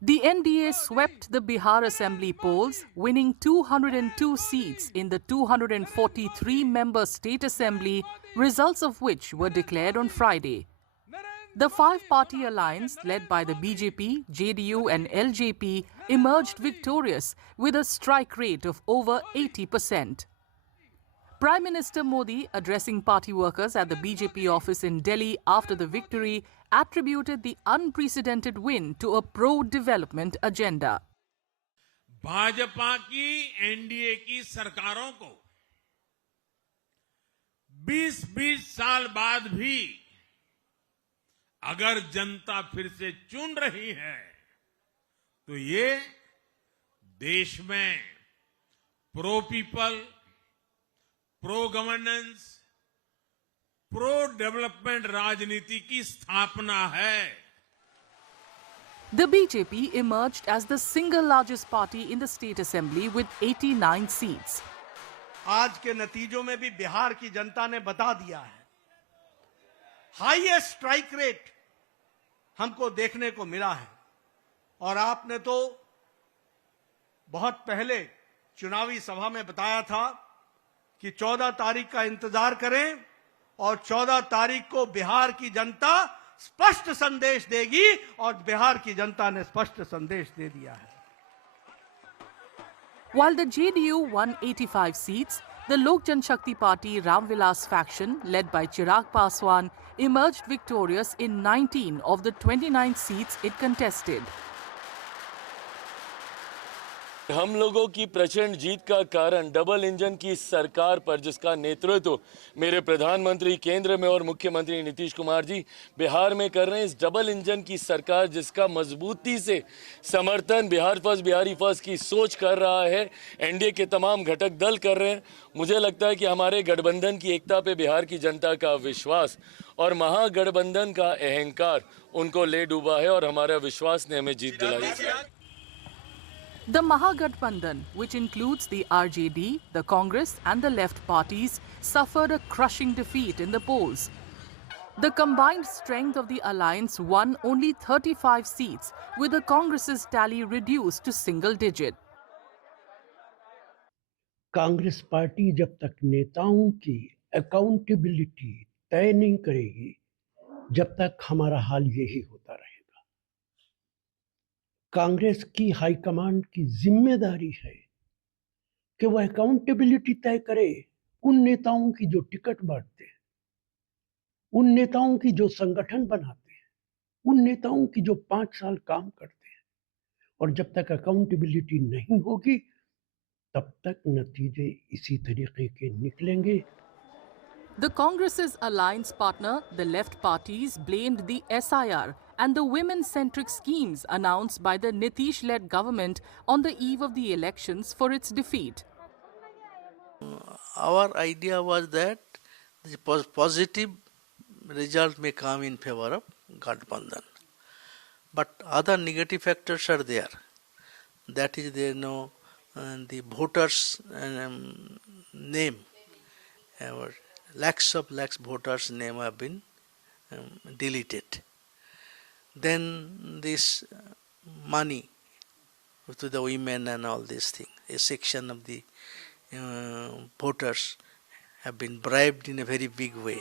The NDA swept the Bihar Assembly polls, winning 202 seats in the 243-member state assembly, results of which were declared on Friday. The five-party alliance, led by the BJP, JDU and LJP, emerged victorious with a strike rate of over 80%. Prime Minister Modi, addressing party workers at the BJP office in Delhi after the victory, attributed the unprecedented win to a pro-development agenda. Bhajpa की NDA की सरकारों को 20-20 साल बाद भी अगर जनता फिर से चुन रही है तो ये देश में pro people, pro governance, pro development राजनीति की स्थापना है. The BJP emerged as the single largest party in the state assembly with 89 seats. आज के नतीजों में भी बिहार की जनता ने बता दिया है. हाईएस्ट स्ट्राइक रेट हमको देखने को मिला है और आपने तो बहुत पहले चुनावी सभा में बताया था कि 14 तारीख का इंतजार करें और 14 तारीख को बिहार की जनता स्पष्ट संदेश देगी और बिहार की जनता ने स्पष्ट संदेश दे दिया है. While the JDU won 85 seats, the Lok Janshakti Party Ramvilas faction, led by Chirag Paswan, emerged victorious in 19 of the 29 seats it contested. हम लोगों की प्रचंड जीत का कारण डबल इंजन की सरकार पर, जिसका नेतृत्व मेरे प्रधानमंत्री केंद्र में और मुख्यमंत्री नीतीश कुमार जी बिहार में कर रहे हैं. इस डबल इंजन की सरकार जिसका मजबूती से समर्थन बिहार फर्स्ट, बिहारी फर्स्ट की सोच कर रहा है, एनडीए के तमाम घटक दल कर रहे हैं. मुझे लगता है कि हमारे गठबंधन की एकता पे बिहार की जनता का विश्वास और महागठबंधन का अहंकार उनको ले डूबा है और हमारा विश्वास ने हमें जीत दिलाई. The Mahagathbandhan, which includes the RJD, the Congress and the left parties, suffered a crushing defeat in the polls. The combined strength of the alliance won only 35 seats, with the Congress's tally reduced to single digit. Congress party जब तक नेताओं की accountability तय नहीं करेगी, जब तक हमारा हाल यही होता रहेगा. कांग्रेस की हाईकमांड की जिम्मेदारी है कि वह अकाउंटेबिलिटी तय करे उन नेताओं की जो टिकट बांटते हैं, उन नेताओं की जो संगठन बनाते हैं, उन नेताओं की जो 5 साल काम करते हैं. और जब तक अकाउंटेबिलिटी नहीं होगी तब तक नतीजे इसी तरीके के निकलेंगे. The Congress's alliance partner, the left parties, blamed the SIR and the women-centric schemes announced by the Nitish-led government on the eve of the elections for its defeat. Our idea was that the positive result may come in favor of Gathbandhan. But other negative factors are there. That is, the voters' name. Lakhs voters' name have been deleted. Then this money to the women and all these things, a section of the voters have been bribed in a very big way.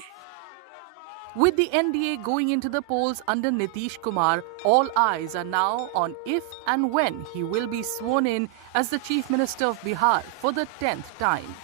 With the NDA going into the polls under Nitish Kumar, all eyes are now on if and when he will be sworn in as the Chief Minister of Bihar for the 10th time.